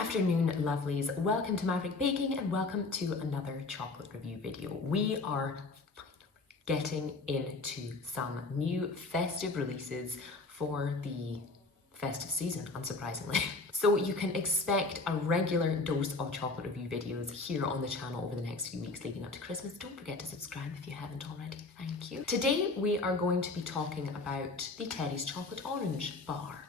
afternoon, lovelies. Welcome to Maverick Baking and welcome to another chocolate review video. We are finally getting into some new festive releases for the festive season, unsurprisingly. So you can expect a regular dose of chocolate review videos here on the channel over the next few weeks leading up to Christmas. Don't forget to subscribe if you haven't already. Thank you. Today we are going to be talking about the Terry's Chocolate Orange bar,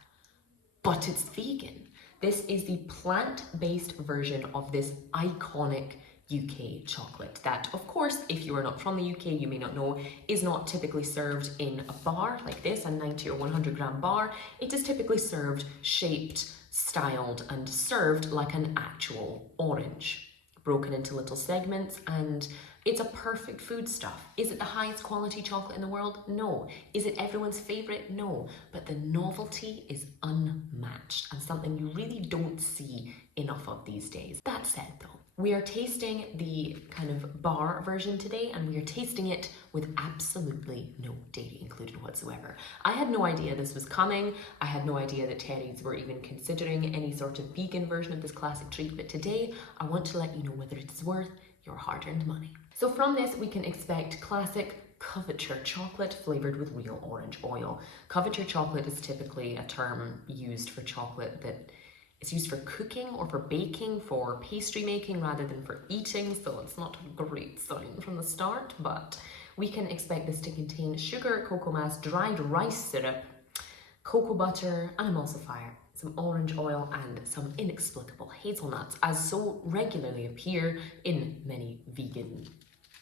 but it's vegan. This is the plant-based version of this iconic UK chocolate that, of course, if you are not from the UK, you may not know, is not typically served in a bar like this, a 90 or 100 gram bar. It is typically served, shaped, styled, and served like an actual orange, broken into little segments, and it's a perfect foodstuff. Is it the highest quality chocolate in the world? No. Is it everyone's favorite? No. But the novelty is unmatched and something you really don't see enough of these days. That said though, we are tasting the kind of bar version today, and we are tasting it with absolutely no dairy included whatsoever. I had no idea this was coming. I had no idea that Terry's were even considering any sort of vegan version of this classic treat, but today I want to let you know whether it's worth your hard-earned money. So from this, we can expect classic couverture chocolate flavored with real orange oil. Couverture chocolate is typically a term used for chocolate that is used for cooking or for baking, for pastry making rather than for eating, so it's not a great sign from the start, but we can expect this to contain sugar, cocoa mass, dried rice syrup, cocoa butter, an emulsifier, some orange oil, and some inexplicable hazelnuts, as so regularly appear in many vegan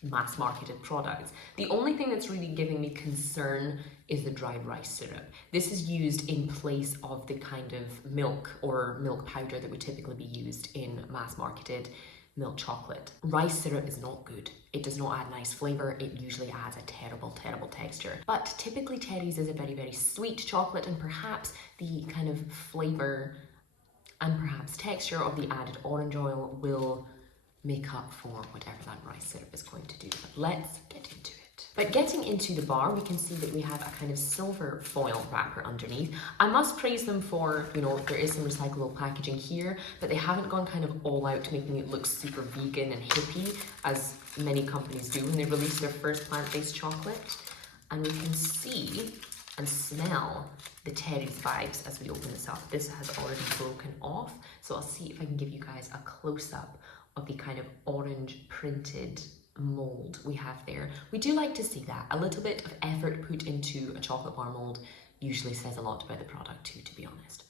mass-marketed products. The only thing that's really giving me concern is the dried rice syrup. This is used in place of the kind of milk or milk powder that would typically be used in mass-marketed milk chocolate. Rice syrup is not good. It does not add nice flavor. It usually adds a terrible, terrible texture. But typically Terry's is a very, very sweet chocolate, and perhaps the kind of flavor and perhaps texture of the added orange oil will make up for whatever that rice syrup is going to do. But let's get into it. But getting into the bar, we can see that we have a kind of silver foil wrapper underneath. I must praise them for, you know, there is some recyclable packaging here, but they haven't gone kind of all out making it look super vegan and hippie, as many companies do when they release their first plant-based chocolate. And we can see and smell the Terry's vibes as we open this up. This has already broken off, so I'll see if I can give you guys a close-up of the kind of orange printed mold we have there. We do like to see that. A little bit of effort put into a chocolate bar mold usually says a lot about the product too, to be honest.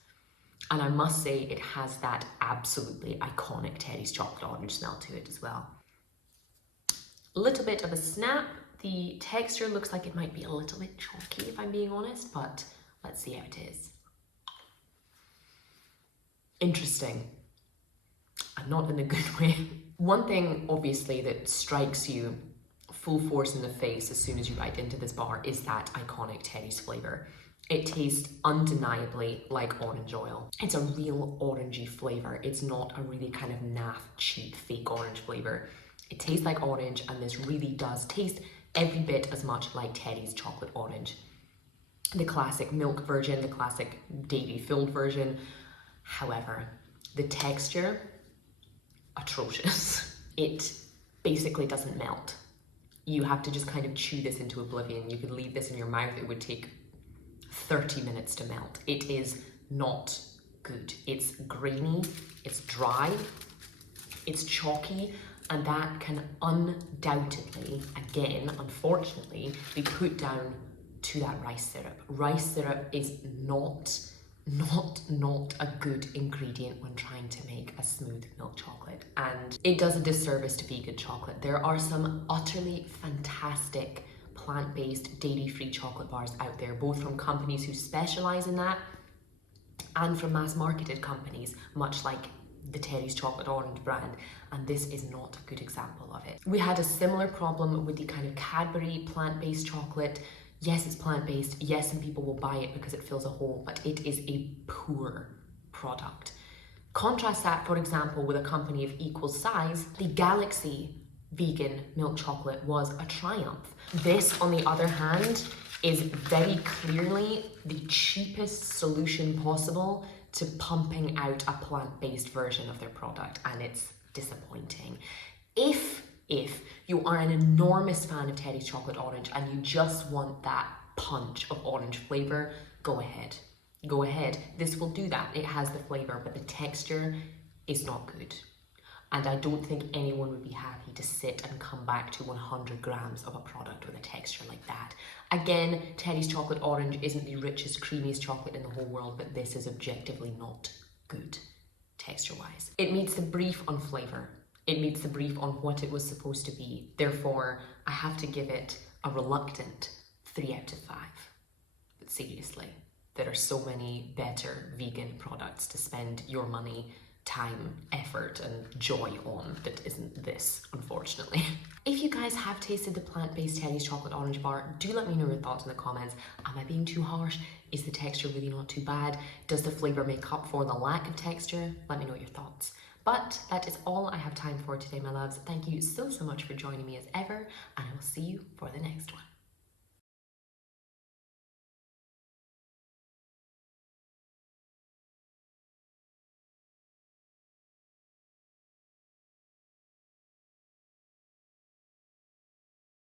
And I must say it has that absolutely iconic Terry's chocolate orange smell to it as well. A little bit of a snap. The texture looks like it might be a little bit chalky if I'm being honest, but let's see how it is. Interesting. And not in a good way. One thing obviously that strikes you full force in the face as soon as you bite into this bar is that iconic Terry's flavor. It tastes undeniably like orange oil. It's a real orangey flavor. It's not a really kind of naff, cheap, fake orange flavor. It tastes like orange, and this really does taste every bit as much like Terry's chocolate orange. The classic milk version, the classic dairy-filled version. However, the texture, atrocious. It basically doesn't melt. You have to just kind of chew this into oblivion. You could leave this in your mouth, it would take 30 minutes to melt. It is not good. It's grainy, it's dry, it's chalky, and that can undoubtedly, again, unfortunately, be put down to that rice syrup. Rice syrup is not a good ingredient when trying to make a smooth milk chocolate, and it does a disservice to vegan chocolate. There are some utterly fantastic plant-based dairy-free chocolate bars out there, both from companies who specialize in that and from mass-marketed companies, much like the Terry's Chocolate Orange brand, and this is not a good example of it. We had a similar problem with the kind of Cadbury plant-based chocolate. Yes, it's plant-based, yes, and people will buy it because it fills a hole, but it is a poor product. Contrast that, for example, with a company of equal size. The Galaxy vegan milk chocolate was a triumph. This, on the other hand, is very clearly the cheapest solution possible to pumping out a plant-based version of their product, and it's disappointing. If you are an enormous fan of Teddy's Chocolate Orange and you just want that punch of orange flavour, go ahead. Go ahead. This will do that. It has the flavour, but the texture is not good. And I don't think anyone would be happy to sit and come back to 100 grams of a product with a texture like that. Again, Teddy's Chocolate Orange isn't the richest, creamiest chocolate in the whole world, but this is objectively not good texture-wise. It meets the brief on flavour. It meets the brief on what it was supposed to be. Therefore, I have to give it a reluctant 3 out of 5. But seriously, there are so many better vegan products to spend your money, time, effort and joy on that isn't this, unfortunately. If you guys have tasted the plant-based Teddy's Chocolate Orange bar, do let me know your thoughts in the comments. Am I being too harsh? Is the texture really not too bad? Does the flavour make up for the lack of texture? Let me know your thoughts. But that is all I have time for today, my loves. Thank you so much for joining me as ever, and I will see you for the next one.